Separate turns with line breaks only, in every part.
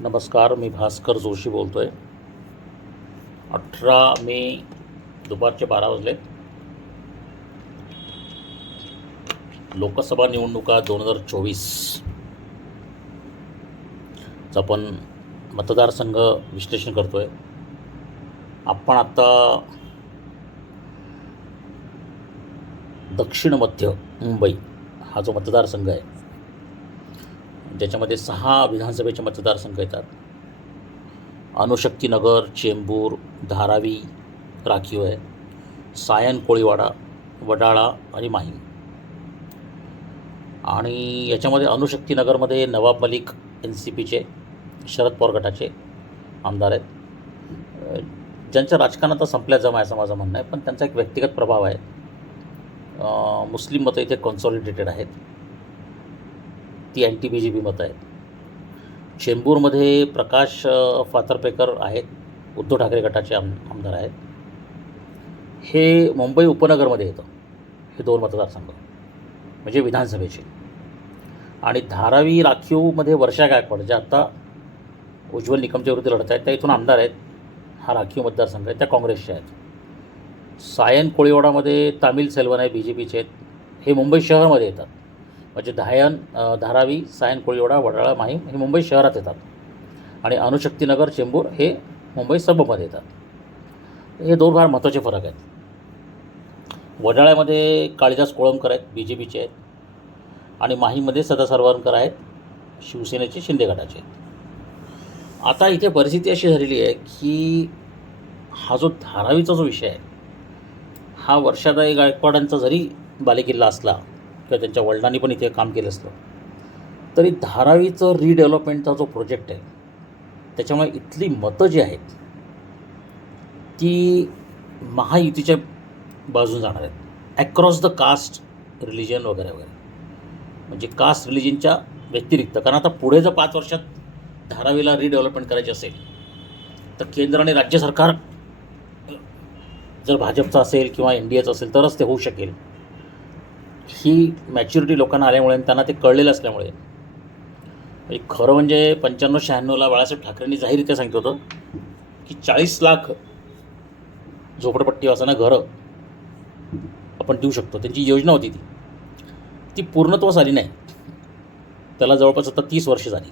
नमस्कार मी भास्कर जोशी बोलतो आहे अठरा मे दुपारचे बारा वाजले. लोकसभा निवडणुका दोन हजार चोवीसचं आपण मतदारसंघ विश्लेषण करतो आहे आपण आत्ता दक्षिण मध्य मुंबई हा जो मतदारसंघ आहे ज्याच्यामध्ये सहा विधानसभेचे मतदारसंघ येतात. अणुशक्तीनगर चेंबूर धारावी राखीव आहे सायन कोळीवाडा वडाळा आणि माहीम. आणि याच्यामध्ये अणुशक्तीनगरमध्ये नवाब मलिक एन सी पीचे शरद पवार गटाचे आमदार आहेत. ज्यांच्या राजकारणात संपल्या जमा आहे असं माझं म्हणणं आहे पण त्यांचा एक व्यक्तिगत प्रभाव आहे. मुस्लिम मतं इथे कॉन्सॉलिडेटेड आहेत. ती अँटी बी जे पी मतं आहेत. चेंबूरमध्ये प्रकाश फातर्पेकर आहेत उद्धव ठाकरे गटाचे आम आमदार आहेत. हे मुंबई उपनगरमध्ये येतं. हे दोन मतदारसंघ. म्हणजे विधानसभेचे. आणि धारावी राखीवमध्ये वर्षा गायकवाड ज्या आत्ता उज्ज्वल निकमच्या विरुद्ध लढत आहेत त्या इथून आमदार आहेत. हा राखीव मतदारसंघ आहे. त्या काँग्रेसच्या आहेत. सायन कोळीवाडामध्ये तामिल सेल्वन आहे बी जे पीचे आहेत. हे मुंबई शहरमध्ये येतात. म्हणजे धायन धारावी सायन कोळीवडा वडाळा माहीम हे मुंबई शहरात येतात. आणि अणुशक्तीनगर चेंबूर हे मुंबई सबमध्ये येतात. हे दोन फार महत्त्वाचे फरक आहेत. वडाळ्यामध्ये काळिदास कोळंबकर आहेत बी जे पीचे आहेत. आणि माहीमध्ये सदासर्वांकर आहेत शिवसेनेचे शिंदे गटाचे आहेत. आता इथे परिस्थिती अशी झालेली आहे की हा जो धारावीचा जो विषय आहे हा वर्षादाई गायकवाडांचा जरी बालेकिल्ला असला किंवा त्यांच्या वडिलांनी पण इथे काम केलं असतं. तरी धारावीचं रिडेव्हलपमेंटचा जो प्रोजेक्ट आहे त्याच्यामुळे इथली मतं जी आहेत ती महायुतीच्या बाजून जाणार आहेत. ॲक्रॉस द कास्ट रिलिजन वगैरे वगैरे. म्हणजे कास्ट रिलिजनच्या व्यतिरिक्त कारण आता पुढे जर पाच वर्षात धारावीला रिडेव्हलपमेंट करायची असेल तर केंद्र आणि राज्य सरकार जर भाजपचं असेल किंवा एन डी एचं असेल तरच ते होऊ शकेल. ही मॅच्युरिटी लोकांना आल्यामुळे आणि त्यांना ते कळलेलं असल्यामुळे. म्हणजे खरं म्हणजे पंच्याण्णव शहाण्णवला बाळासाहेब ठाकरेंनी जाहीररित्या सांगितलं होतं की चाळीस लाख झोपडपट्टी घरं आपण देऊ शकतो. त्यांची योजना होती ती. ती पूर्णत्वास आली नाही. त्याला जवळपास आता तीस वर्ष झाली.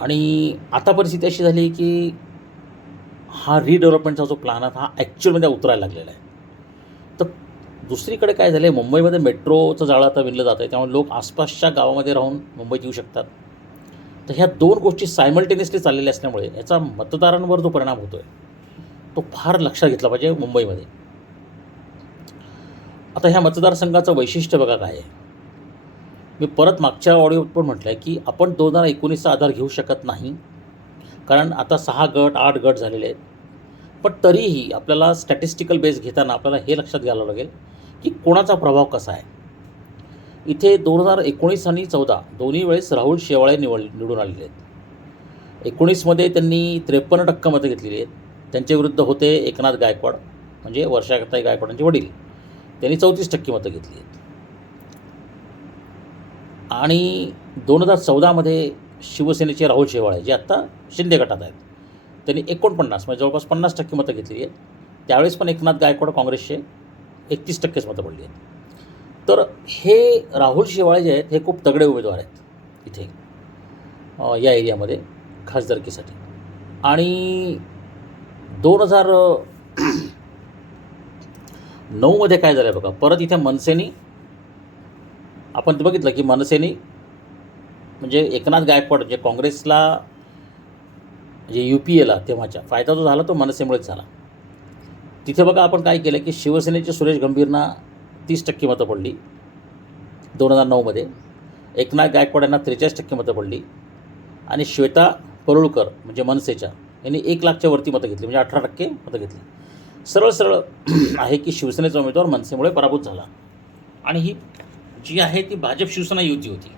आणि आता परिस्थिती अशी झाली की हा रिडेव्हलपमेंटचा जो प्लॅन आहे हा ॲक्च्युअलमध्ये उतरायला लागलेला आहे. तर दुसरीकडे काय झालं आहे मुंबईमध्ये मेट्रोचं जाळं आता विणलं जातं आहे त्यामुळे लोक आसपासच्या गावामध्ये राहून मुंबईत येऊ शकतात. तर ह्या दोन गोष्टी सायमल्टेनियसली चाललेल्या असल्यामुळे याचा मतदारांवर जो परिणाम होतो आहे तो फार लक्षात घेतला पाहिजे मुंबईमध्ये. आता ह्या मतदारसंघाचं वैशिष्ट्य बघा काय आहे. मी परत मागच्या ऑडिओ पण म्हटलं आहे की आपण दोन हजार एकोणीसचा आधार घेऊ शकत नाही कारण आता सहा गट आठ गट झालेले आहेत. पण तरीही आपल्याला स्टॅटिस्टिकल बेस घेताना आपल्याला हे लक्षात घ्यावं लागेल की कोणाचा प्रभाव कसा आहे. इथे दोन हजार एकोणीस आणि चौदा दोन्ही वेळेस राहुल शेवाळे निवड निवडून आलेले आहेत. एकोणीसमध्ये त्यांनी त्रेपन्न टक्के मतं घेतलेली आहेत. त्यांच्याविरुद्ध होते एकनाथ गायकवाड म्हणजे वर्षाकताई गायकवाडांचे वडील. त्यांनी चौतीस टक्के मतं घेतली आहेत. आणि दोन हजार चौदामध्ये शिवसेनेचे राहुल शेवाळे जे आत्ता शिंदे गटात आहेत. त्यांनी एकोणपन्नास म्हणजे जवळपास पन्नास टक्के मतं घेतलेली आहेत. त्यावेळेस पण एकनाथ गायकवाड काँग्रेसचे एकतीस टक्केच मतं पडली आहेत. तर हे राहुल शेवाळे जे आहेत हे खूप तगडे उमेदवार आहेत इथे या एरियामध्ये खासदारकीसाठी. आणि दोन हजार नऊमध्ये काय झालं बघा परत इथे मनसेनी आपण ते बघितलं की मनसेनी म्हणजे एकनाथ गायकवाड जे काँग्रेसला म्हणजे यू पी एला तेव्हाच्या. फायदा जो झाला तो मनसेमुळेच झाला. तिथे बघा आपण काय केलं की शिवसेनेचे सुरेश गंभीरना तीस टक्के मतं पडली. दोन हजार नऊमध्ये एकनाथ गायकवाड यांना त्रेचाळीस टक्के मतं पडली. आणि श्वेता परुळकर म्हणजे मनसेच्या यांनी एक लाखच्या वरती मतं घेतली. म्हणजे अठरा टक्के मतं घेतली. सरळ सरळ आहे की शिवसेनेचा उमेदवार मनसेमुळे पराभूत झाला. आणि ही जी आहे ती भाजप शिवसेना युती होती.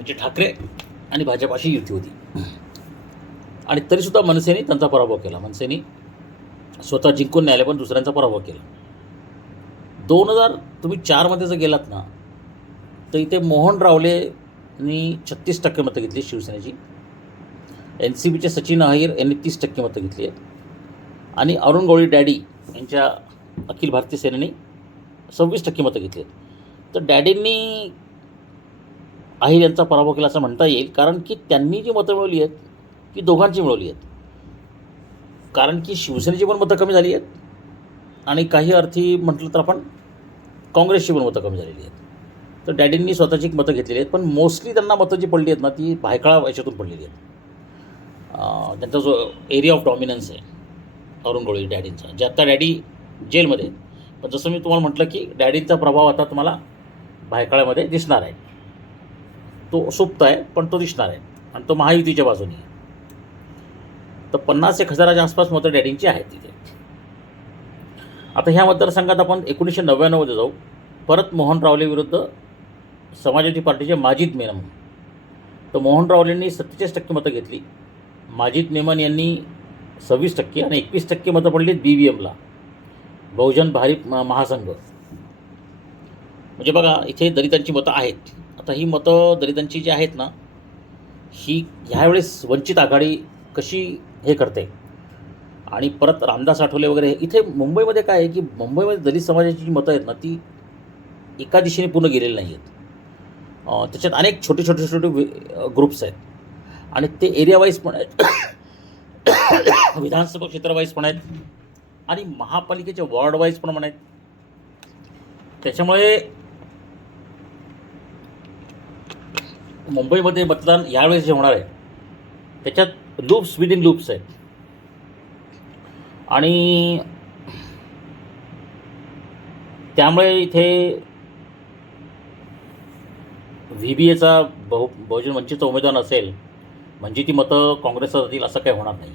म्हणजे ठाकरे आणि भाजपाशी युती होती. आणि तरीसुद्धा मनसेने त्यांचा पराभव केला. मनसेने स्वतः जिंकून नाही आले पण दुसऱ्यांचा पराभव केला. दोन हजार तुम्ही चारमध्ये जर गेलात ना तर इथे मोहन रावलेनी छत्तीस टक्के मतं घेतली शिवसेनेची. एन सी बीचे सचिन अहिर यांनी तीस टक्के मतं घेतली आहेत. आणि अरुण गवळी डॅडी यांच्या अखिल भारतीय सेनेने सव्वीस टक्के मतं घेतली आहेत. तर डॅडींनी अहिर यांचा पराभव केला असं म्हणता येईल. कारण की त्यांनी जी मतं मिळवली आहेत ती दोघांची मिळवली आहेत. कारण की शिवसेनेची पण मतं कमी झाली आहेत आणि काही अर्थी म्हटलं तर आपण काँग्रेसची पण मतं कमी झालेली आहेत. तर डॅडींनी स्वतःची मतं घेतलेली आहेत पण मोस्टली त्यांना मतं जी पडली आहेत ना ती भायखळा याच्यातून पडलेली आहेत. त्यांचा जो एरिया ऑफ डॉमिनन्स आहे अरुण गोळी डॅडींचा जे आत्ता डॅडी जेलमध्ये आहेत. पण जसं मी तुम्हाला म्हटलं की डॅडींचा प्रभाव आता तुम्हाला भायखळ्यामध्ये दिसणार आहे. तो सुप्त आहे पण तो दिसणार. आहे आणि तो महायुतीच्या बाजूने आहे. तर पन्नास एक हजाराच्या आसपास मतं डॅडींची आहेत तिथे. आता ह्या मतदारसंघात आपण एकोणीसशे नव्याण्णवमध्ये जाऊ. परत मोहन रावले विरुद्ध समाजवादी पार्टीचे माजिद मेनम तर मोहन रावलेंनी सत्तेचाळीस टक्के मतं घेतली. माजिद मेमन यांनी सव्वीस टक्के आणि एकवीस टक्के मतं पडली बी व्ही एमला. बहुजन भारी महासंघ. म्हणजे बघा इथे दलितांची मतं आहेत. आता ही मतं दलितांची जी आहेत ना ही ह्यावेळेस वंचित आघाडी कशी हे करते? आणि परत रामदास आठवले वगैरे इथे मुंबईमध्ये काय आहे की मुंबईमध्ये दलित समाजाची जी मतं आहेत ना ती एका दिशेने पूर्ण गेलेली नाही आहेत त्याच्यात अनेक छोटे छोटे छोटे ग्रुप्स आहेत. आणि ते एरियावाईज पण आहेत. विधानसभा क्षेत्रवाईज पण आहेत. आणि महापालिकेचे वॉर्डवाईज पण पण आहेत त्याच्यामुळे मुंबईमध्ये मतदान यावेळेस जे होणार आहे त्याच्यात लूप्स विदिन लूप्स आहेत. आणि त्यामुळे इथे व्ही बी एचा बहु बहुजन वंचितचा उमेदवार नसेल म्हणजे ती मतं काँग्रेसला जातील असं काही होणार नाही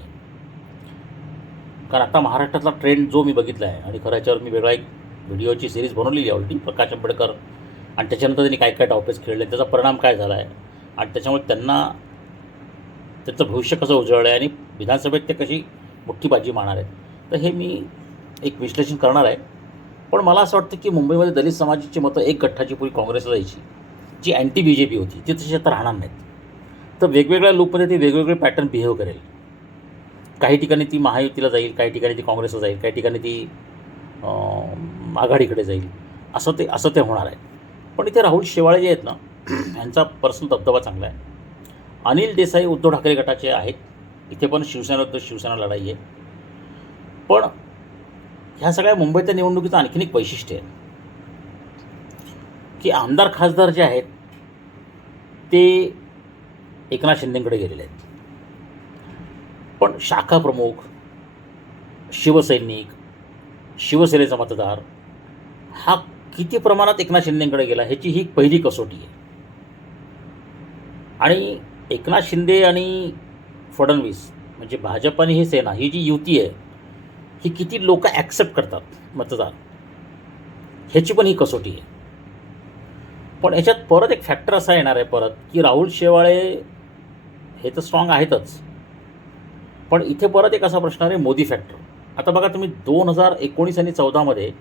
कारण आता महाराष्ट्रातला ट्रेंड जो मी बघितला आहे आणि खऱ्याच्यावर मी वेगळा एक व्हिडिओची सिरीज बनवलेली आहे ऑलरेडी प्रकाश आंबेडकर आणि त्याच्यानंतर त्यांनी काय काय टॉपिक्स खेळले त्याचा परिणाम काय झाला आहे आणि त्याच्यामुळे त्यांना त्याचं भविष्य कसं उजळलं आहे आणि विधानसभेत ते कशी मोठी बाजी मारणार आहेत? तर हे मी एक विश्लेषण करणार आहे. पण मला असं वाटतं की मुंबईमध्ये दलित समाजाची मतं एक गठ्ठाची पुरी काँग्रेसला जायची जी अँटी बी जे पी होती ती तशी आता राहणार नाहीत. तर वेगवेगळ्या लूपमध्ये ती वेगवेगळे पॅटर्न बिहेव करेल. काही ठिकाणी ती महायुतीला जाईल काही ठिकाणी ती काँग्रेसला जाईल काही ठिकाणी ती आघाडीकडे जाईल. असं ते असं ते होणार आहे. पण इथे राहुल शेवाळे जे आहेत ना यांचा पर्सनल दबदबा चांगला आहे. अनिल देसाई उद्धव ठाकरे गटाचे आहेत. इथे पण शिवसेना विरुद्ध शिवसेना लढाई आहे. पण ह्या सगळ्या मुंबईच्या निवडणुकीचं आणखीन एक वैशिष्ट्य आहे. की आमदार खासदार जे आहेत ते एकनाथ शिंदेकडे गेलेले आहेत. पण शाखा प्रमुख शिवसैनिक शिवसेनेचा मतदार हा किती प्रमाणात एकनाथ शिंदेकडे गेला ह्याची ही पहिली कसोटी आहे. आणि एकनाथ शिंदे आणि फडणवीस म्हणजे भाजप आणि ही सेना ही जी युती आहे ही किती लोक ॲक्सेप्ट करतात मतदार ह्याची पण ही कसोटी आहे. पण याच्यात परत एक फॅक्टर असा येणार आहे परत की राहुल शेवाळे हे तर स्ट्रॉंग आहेतच. पण इथे परत एक असा प्रश्न आहे मोदी फॅक्टर आता बघा तुम्ही दोन हजार एकोणीस आणि चौदामध्ये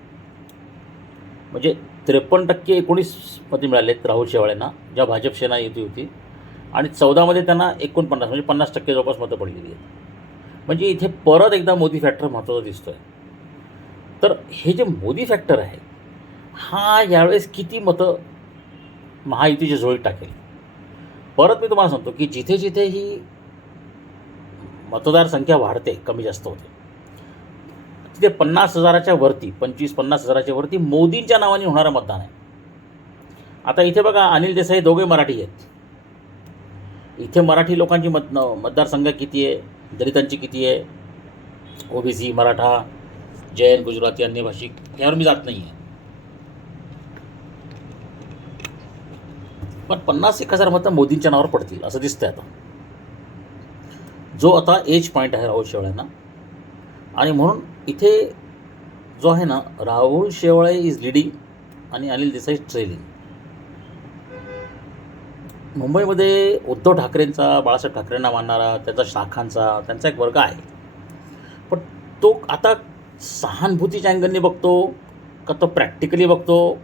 म्हणजे त्रेपन्न टक्के एकोणीसमध्ये मिळालेत राहुल शेवाळ्यांना ज्या भाजप सेना युती होती. आणि चौदामध्ये त्यांना एकोणपन्नास म्हणजे पन्नास टक्के जवळपास मतं पडलेली आहेत. म्हणजे इथे परत एकदा मोदी फॅक्टर महत्त्वाचा दिसतो आहे तर हे जे मोदी फॅक्टर आहे हा यावेळेस किती मतं महायुतीच्या झोळीत टाकेल? परत मी तुम्हाला सांगतो की जिथे जिथे ही मतदार संख्या वाढते कमी जास्त होते तिथे पन्नास हजाराच्या वरती पंचवीस पन्नास हजाराच्या वरती मोदींच्या नावाने होणारं मतदान आहे. आता इथे बघा अनिल देसाई दोघे मराठी आहेत. इथे मराठी लोकांची मत मतदारसंघ मतदारसंख्या किती आहे? दलितांची किती आहे? ओबीसी मराठा जैन गुजराती अन्य भाषिक यावर मी जात नाही आहे पण पन्नास एक हजार मतं मोदींच्या नावावर पडतील असं दिसतंय आता. जो आता एज पॉईंट आहे राहुल शेवळ्यांना आणि म्हणून इथे जो आहे ना राहुल शेवाळे इज लिडिंग आणि अनिल देसाई ट्रेलिंग मुंबईमध्ये उद्धव ठाकरेंचा बाळासाहेब ठाकरेंना मानणारा त्याचा शाखांचा त्यांचा एक वर्ग आहे. पण तो आता सहानुभूतीच्या अँगलने बघतो का तो प्रॅक्टिकली बघतो?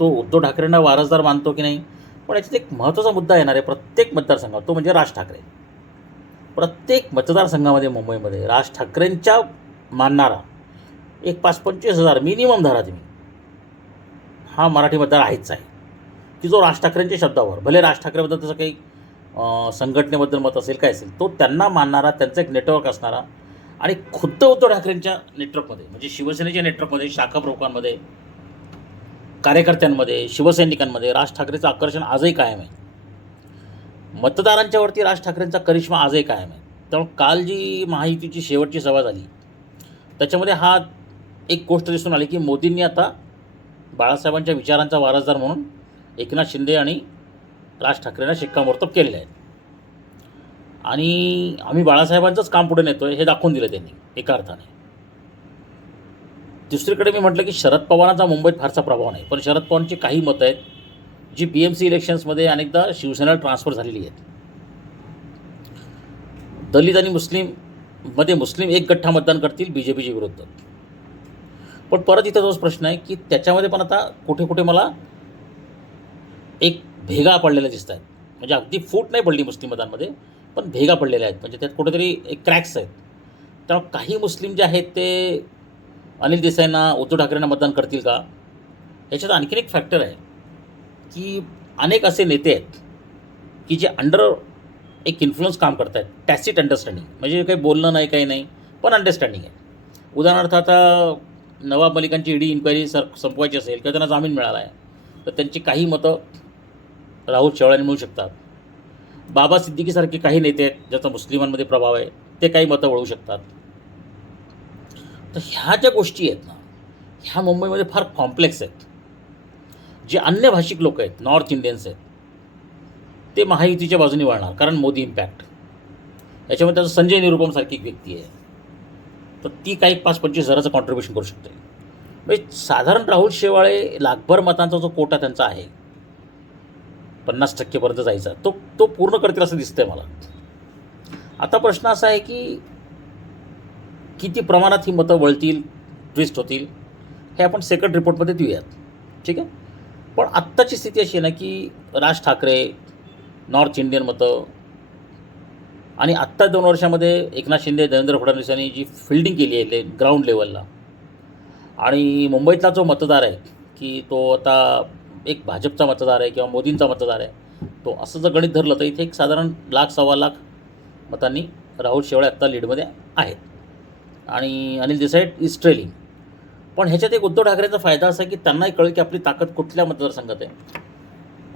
तो उद्धव ठाकरेंना वारसदार मानतो की नाही? पण याच्यात एक महत्त्वाचा मुद्दा येणार आहे प्रत्येक मतदारसंघात तो म्हणजे राज ठाकरे. प्रत्येक मतदारसंघामध्ये मुंबईमध्ये राज ठाकरेंच्या मानणारा एक पाच पंचवीस हजार मिनिमम धरा तुम्ही. हा मराठी मतदार आहेच आहे. की जो राज ठाकरेंच्या शब्दावर भले राज ठाकरेबद्दल त्याचं काही संघटनेबद्दल मत असेल काय असेल तो त्यांना मानणारा त्यांचं एक नेटवर्क असणारा आणि खुद्द उद्धव ठाकरेंच्या नेटवर्कमध्ये म्हणजे शिवसेनेच्या नेटवर्कमध्ये शाखा प्रमुखांमध्ये कार्यकर्त्यांमध्ये शिवसैनिकांमध्ये राज ठाकरेचं आकर्षण आजही कायम आहे. मतदारांच्या वरती राज ठाकरेंचा करिश्मा आजही कायम आहे. त्यामुळे काल जी महायुतीची शेवटची सभा झाली त्याच्यामध्ये हा एक गोष्ट दिसून आली की मोदींनी आता बाळासाहेबांच्या विचारांचा वारसदार म्हणून एकनाथ शिंदे आणि राज ठाकरेंना शिक्कामोर्तब केलेलं आहे आणि आम्ही बाळासाहेबांचंच काम पुढे नेतोय हे दाखवून दिलं त्यांनी एका अर्थाने. दुसरीकडे मी म्हटलं की शरद पवारांचा मुंबईत फारसा प्रभाव नाही पण शरद पवारांची काही मतं आहेत जी पी एम सी इलेक्शन्समध्ये अनेकदा शिवसेना ट्रान्सफर झालेली आहेत. दलित आणि मुस्लिममध्ये मुस्लिम एक गठ्ठा मतदान करतील बी जे पीच्या विरुद्ध. पण परत इथं तोच प्रश्न आहे की त्याच्यामध्ये पण आता कुठे कुठे मला एक भेगा पडलेल्या दिसत आहेत. म्हणजे अगदी फूट नाही पडली मुस्लिम मतांमध्ये पण भेगा पडलेल्या आहेत. म्हणजे त्यात कुठेतरी एक क्रॅक्स आहेत. त्यामुळे काही मुस्लिम जे आहेत ते अनिल देसाईंना उद्धव ठाकरेंना मतदान करतील का? याच्यात आणखीन एक फॅक्टर आहे. की अनेक असे नेते आहेत की जे अंडर एक इन्फ्लुअन्स काम करत आहेत टॅसिट अंडरस्टँडिंग म्हणजे काही बोलणं नाही काही नाही पण अंडरस्टँडिंग आहे. उदाहरणार्थ आता नवाब मलिकांची ईडी इन्क्वायरी सर संपवायची असेल किंवा त्यांना जामीन मिळाला आहे तर त्यांची काही मतं राहुल शेवाळ्यांनी मिळू शकतात. बाबा सिद्दीकीसारखे काही नेते आहेत ज्याचा मुस्लिमांमध्ये प्रभाव आहे ते काही मतं वळू शकतात. तर ह्या ज्या गोष्टी आहेत ना ह्या मुंबईमध्ये फार कॉम्प्लेक्स आहेत. जे अन्य भाषिक लोक आहेत नॉर्थ इंडियन्स आहेत ते महायुतीच्या बाजूने वळणार कारण मोदी इम्पॅक्ट याच्यामध्ये त्याचं संजय निरुपमसारखी एक व्यक्ती आहे. तर ती काही पाच पंचवीस हजाराचं कॉन्ट्रीब्युशन करू शकते. म्हणजे साधारण राहुल शेवाळे लाखभर मतांचा जो कोटा त्यांचा आहे पन्नास टक्केपर्यंत जायचा तो तो पूर्ण करतील असं दिसतंय मला. आता प्रश्न असा आहे की किती प्रमाणात ही मतं वळतील ट्विस्ट होतील हे आपण सेकंड रिपोर्टमध्ये देऊयात. ठीक आहे? पण आत्ताची स्थिती अशी आहे ना की राज ठाकरे नॉर्थ इंडियन मतं आणि आत्ता दोन वर्षामध्ये एकनाथ शिंदे देवेंद्र फडणवीस यांनी जी फिल्डिंग केली आहे ग्राउंड लेवलला आणि मुंबईतला जो मतदार आहे की तो आता एक भाजपचा मतदार आहे किंवा मोदींचा मतदार आहे तो असं जर गणित धरलं तर इथे एक साधारण लाख सव्वा लाख मतांनी राहुल शेवाळे आत्ता लीडमध्ये आहेत. आणि अनिल देसाई इज ट्रेलिंग पण ह्याच्यात एक उद्धव ठाकरेंचा फायदा असा की त्यांनाही कळेल की आपली ताकद कुठल्या मतदारसंघात आहे.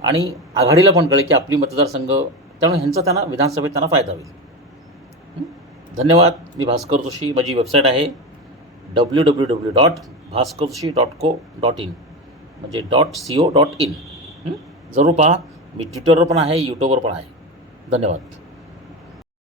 आणि आघाडीला पण कळेल की आपली मतदारसंघ त्यामुळे ह्यांचा त्यांना विधानसभेत त्यांना फायदा होईल. धन्यवाद. मी भास्कर जोशी. माझी वेबसाईट आहे W W W dot Bhaskar Joshi dot co dot in म्हणजे. Dot C O dot in जरूर पहा. मी ट्विटरवर पण आहे यूट्यूबवर पण आहे. धन्यवाद.